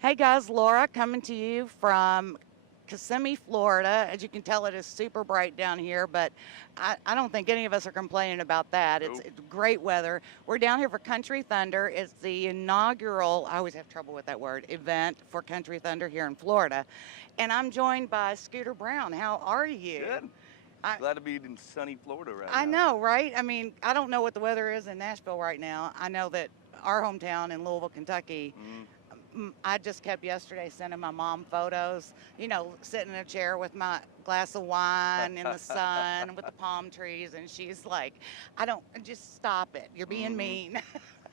Hey guys, Laura coming to you from Kissimmee, Florida. As you can tell, it is super bright down here, but I don't think any of us are complaining about that. It's, Nope. it's great weather. We're down here for Country Thunder. It's the inaugural, I always have trouble with that word, event for Country Thunder here in Florida. And I'm joined by Scooter Brown. How are you? Good. I, Glad to be in sunny Florida right I now. know, right? I mean, I don't know what the weather is in Nashville right now. I know that our hometown in Louisville, Kentucky, Mm. I just kept yesterday sending my mom photos, sitting in a chair with my glass of wine in the sun with the palm trees. And she's like, I don't, just stop it. You're being hmm mean.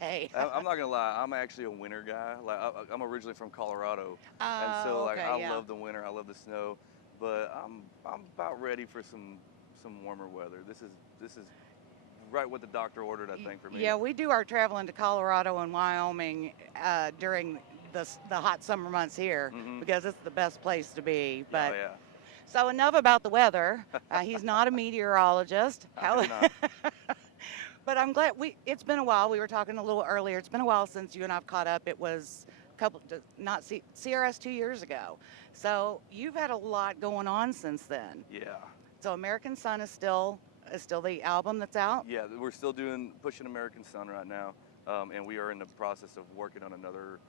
Hey. I'm not gonna lie. I'm actually a winter guy. Like I'm originally from Colorado, and so like I Okay, yeah. love the winter. I love the snow, but I'm about ready for some warmer weather. This is right what the doctor ordered, I think, for me. Yeah, we do our traveling to Colorado and Wyoming during the hot summer months here Hmm. because it's the best place to be. Oh But yeah. so enough about the weather. He's not a meteorologist. I How? am not. But I'm glad it's been a while. We were talking a little earlier. It's been a while since you and I've caught up. It was a couple, not CRS 2 years ago. So you've had a lot going on since then. Yeah. So American Sun is still the album that's out. Yeah. We're still pushing American Sun right now, and we are in the process of working on another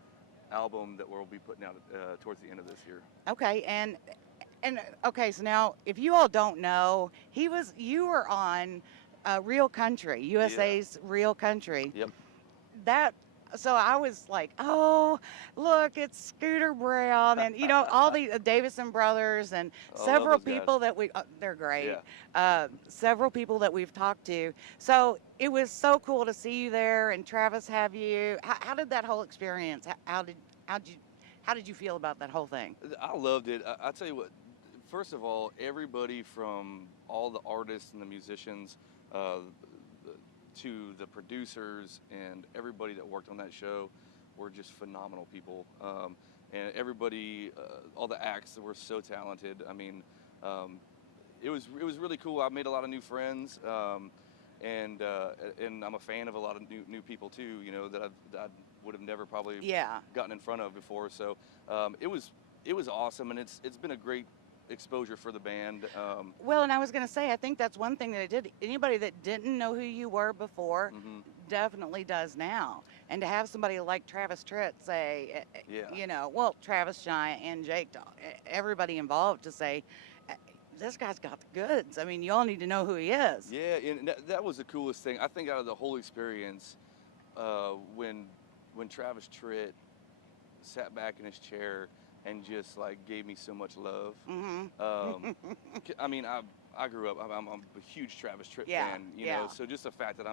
album that we'll be putting out towards the end of this year. Okay, and okay, so now if you all don't know, you were on Real Country, Yeah. USA's Real Country. Yep. That so I was like, oh, look, it's Scooter Brown, and all the Davison brothers, and I love several those guys. people that they're great. Yeah. Several people that we've talked to. So it was so cool to see you there, and Travis have you. How did that whole experience? How did you feel about that whole thing? I loved it. I tell you what, first of all, everybody from all the artists and the musicians uh, to the producers and everybody that worked on that show were just phenomenal people. And everybody, all the acts that were so talented. I mean, um, it was really cool. I made a lot of new friends. And I'm a fan of a lot of new people too. That I would have never probably Yeah. gotten in front of before. So it was awesome, and it's been a great exposure for the band. Well, and I was going to say, I think that's one thing that it did. Anybody that didn't know who you were before Hmm. definitely does now. And to have somebody like Travis Tritt say, Yeah, well, Travis Giant and Jake, everybody involved to say, eh, this guy's got the goods. I mean, you all need to know who he is. yeah, and that was the coolest thing I think out of the whole experience. When Travis Tritt sat back in his chair and just like gave me so much love. Um, I mean, I grew up. I'm a huge Travis Tritt Yeah, fan. yeah. So just the fact that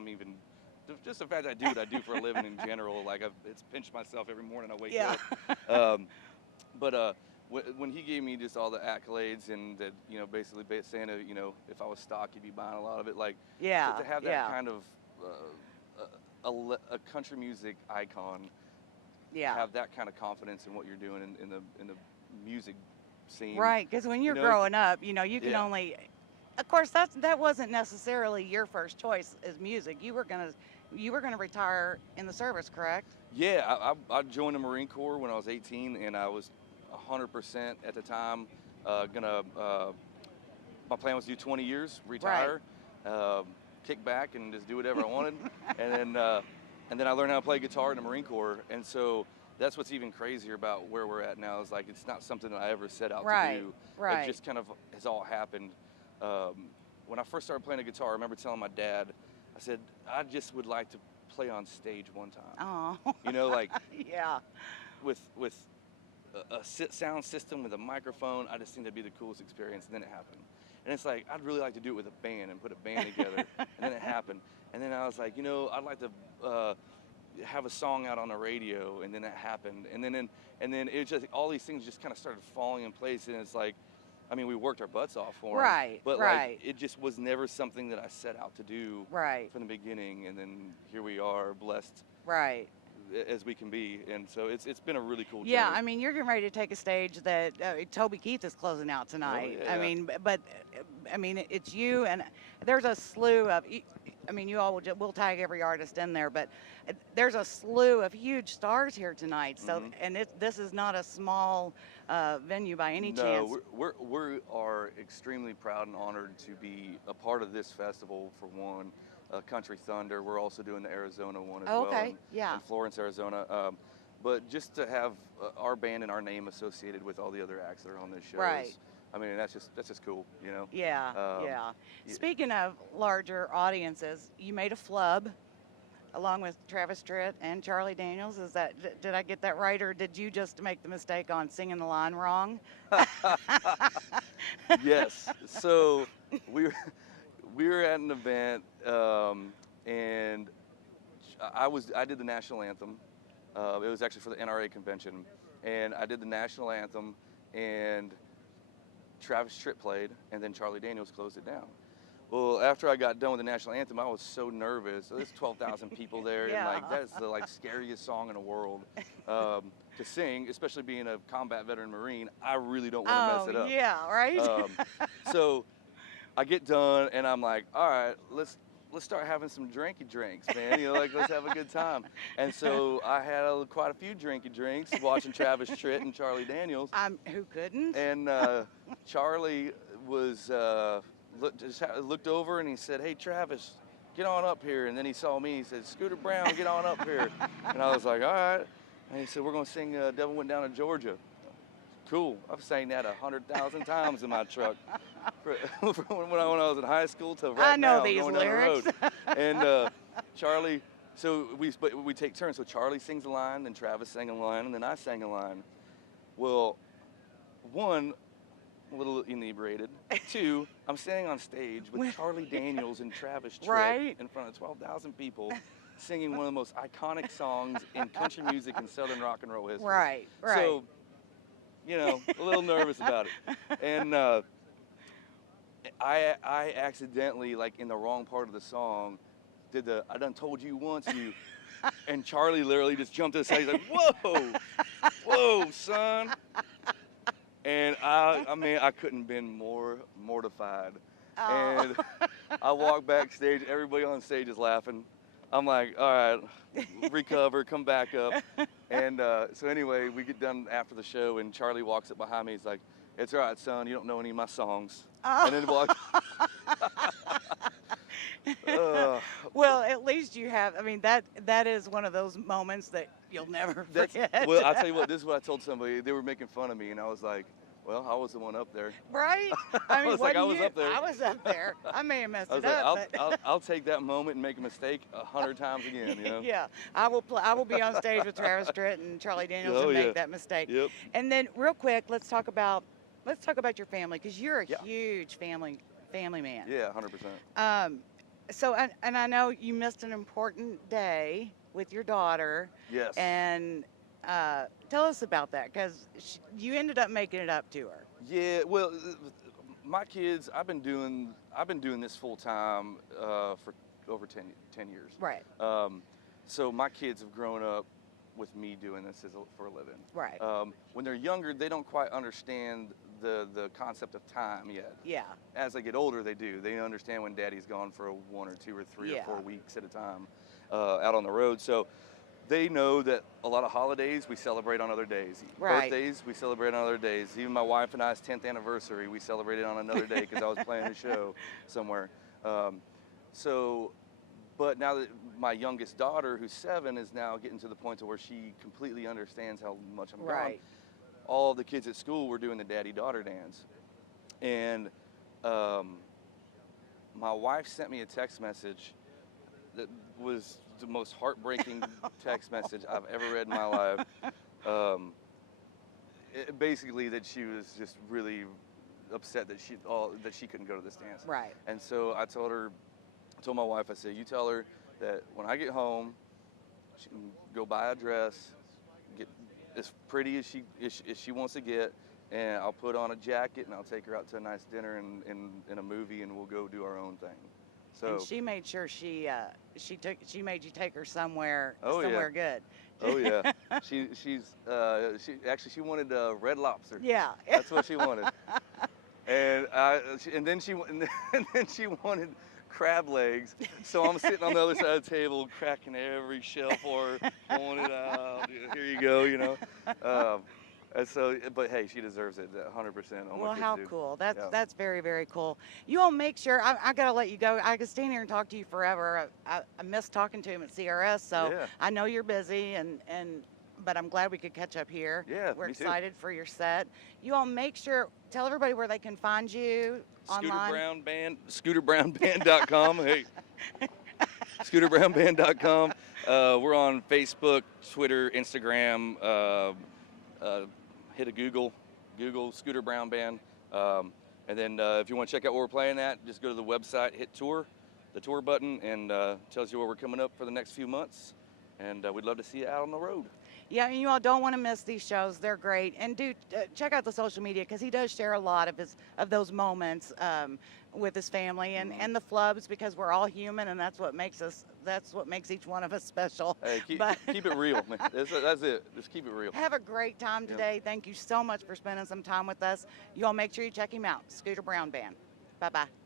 just the fact that I do what I do for a living in general, like it's pinched myself every morning I wake Yeah. up. Um, but when he gave me just all the accolades and that basically saying if I was stock you'd be buying a lot of it, like Yeah. to have that Yeah. kind of a country music icon Yeah. have that kind of confidence in what you're doing in the music scene. Right, because when you're You know, growing up, you can yeah, only. Of course, that wasn't necessarily your first choice as music. You were gonna retire in the service, correct? yeah. I joined the Marine Corps when I was 18, and I was 100% at the time gonna. My plan was to do 20 years, Right. retire, um, kick back, and just do whatever I wanted, and then I learned how to play guitar in the Marine Corps, and so. That's what's even crazier about where we're at now is like it's not something that I ever set out to Right. do. It Right. just kind of has all happened. When I first started playing the guitar, I remember telling my dad, I said, I just would like to play on stage one time. Oh. Like Yeah. with a sound system with a microphone, I just think that'd be the coolest experience. And then it happened. And it's like, I'd really like to do it with a band and put a band together. And then it happened. And then I was like, I'd like to have a song out on the radio. And then that happened. And then it was just all these things just kind of started falling in place. And it's like, I mean, we worked our butts off for 'em, Right. but Right. like it just was never something that I set out to do Right. from the beginning. And then here we are, blessed Right. as we can be. And so it's been a really cool Yeah, journey. I mean, you're getting ready to take a stage that Toby Keith is closing out tonight. I yeah. mean, but I mean, it's you and there's a slew of. I mean, you all will we'll tag every artist in there, but there's a slew of huge stars here tonight. So, Hmm. and this is not a small venue by any No, chance. we are extremely proud and honored to be a part of this festival. For one, Country Thunder. We're also doing the Arizona one as Oh, well, okay. Yeah. in Florence, Arizona. But just to have our band and our name associated with all the other acts that are on this show Right. is, I mean, that's just cool, you know. Yeah. Um, Yeah. y- Speaking of larger audiences, you made a flub along with Travis Tritt and Charlie Daniels. Is that did I get that right, or did you just make the mistake on singing the line wrong? yes. So we were, we were at an event, and I did the national anthem. It was actually for the NRA convention, and I did the national anthem, and Travis Tritt played, and then Charlie Daniels closed it down. Well, after I got done with the national anthem, I was so nervous. There's 12,000 people there, and like Yeah. that's the like scariest song in the world to sing, especially being a combat veteran Marine. I really don't want to Oh, mess it up. yeah, right? Um, so I get done, and I'm like, all right, let's start having some drinky drinks, man. You know, like let's have a good time. And so I had quite a few drinky drinks watching Travis Tritt and Charlie Daniels. Who couldn't? And Charlie was looked over and he said, "Hey, Travis, get on up here." And then he saw me. He said, "Scooter Brown, get on up here." And I was like, "All right." And he said, "We're gonna sing Devil Went Down to Georgia." Cool. I've sang that 100,000 times in my truck from when I was in high school to right I know now these going down the lyrics. road. And Charlie, so we take turns. So Charlie sings a line, then Travis sang a line, and then I sang a line. Well, one, a little inebriated. Two, I'm standing on stage with Charlie Daniels and Travis Tritt Right. in front of 12,000 people, singing one of the most iconic songs in country music and Southern rock and roll history. Right, right. So, you know, a little nervous about it. And I accidentally, like in the wrong part of the song, did the "I done told you once you," and Charlie literally just jumped to the side. He's like, "Whoa, whoa, son!" And I mean, I couldn't have been more mortified. Oh. And I walk backstage. Everybody on stage is laughing. I'm like, all right, recover, come back up. And so anyway, we get done after the show, and Charlie walks up behind me. He's like, "It's all right, son. You don't know any of my songs." Oh. And then walks. Well, at least you have. I mean, that is one of those moments that you'll never forget. Well, I'll tell you what. This is what I told somebody. They were making fun of me, and I was like, "Well, I was the one up there." Right? I mean, was like, I wasn't was you? up there. I was up there. I may have messed I was it like, up, but I'll take that moment and make a mistake 100 times again. You know? yeah, I will be on stage with Travis Tritt and Charlie Daniels Oh, and make yeah. that mistake. Yep. And then, real quick, let's talk about your family, because you're a Yeah. huge family man. Yeah, 100%. So, and I know you missed an important day with your daughter, Yes. and tell us about that, because you ended up making it up to her. Yeah, well, my kids, I've been doing this full time for over 10 years. Right. So my kids have grown up with me doing this for a living. Right. When they're younger, they don't quite understand the concept of time yet. Yeah. As they get older, they do. They understand when daddy's gone for 1 or 2 or 3 or Yeah. 4 weeks at a time out on the road. So they know that a lot of holidays we celebrate on other days. Right. Birthdays we celebrate on other days. Even my wife and I's 10th anniversary we celebrated on another day because I was playing a show somewhere. But now that my youngest daughter, who's 7, is now getting to the point to where she completely understands how much I'm gone. Right. All the kids at school were doing the daddy-daughter dance. And my wife sent me a text message that was the most heartbreaking text message I've ever read in my life. Basically that she was just really upset that she couldn't go to this dance. Right. And so I told my wife, I said, "You tell her that when I get home, she can go buy a dress, get as pretty as she wants to get, and I'll put on a jacket and I'll take her out to a nice dinner and a movie, and we'll go do our own thing." So And she made sure she made you take her somewhere Oh, yeah. somewhere good. oh yeah, she wanted Red Lobster. Yeah. That's what she wanted. And then she wanted crab legs. So I'm sitting on the other side of the table, cracking every shell for her, pulling it out. Here you go, you know. And so, but hey, she deserves it 100% on Well, what kids how do. cool. That's Yeah. that's very, very cool. You all make sure, I got to let you go. I could stand here and talk to you forever. I miss talking to him at CRS, so Yeah. I know you're busy, but I'm glad we could catch up here. Yeah, We're me too. excited for your set. You all make sure, tell everybody where they can find you Scooter online. Brown Band, scooterbrownband.com. Hey, scooterbrownband.com. We're on Facebook, Twitter, Instagram. Hit a Google Scooter Brown Band. And then if you want to check out where we're playing at, just go to the website, hit tour, the tour button, and tells you where we're coming up for the next few months. And we'd love to see you out on the road. Yeah, and you all don't want to miss these shows. They're great. And do check out the social media, because he does share a lot of those moments with his family and the flubs, because we're all human, and that's what makes each one of us special. Hey, keep it real, man. That's it. Just keep it real. Have a great time today. Thank you so much for spending some time with us. You all make sure you check him out, Scooter Brown Band. Bye-bye.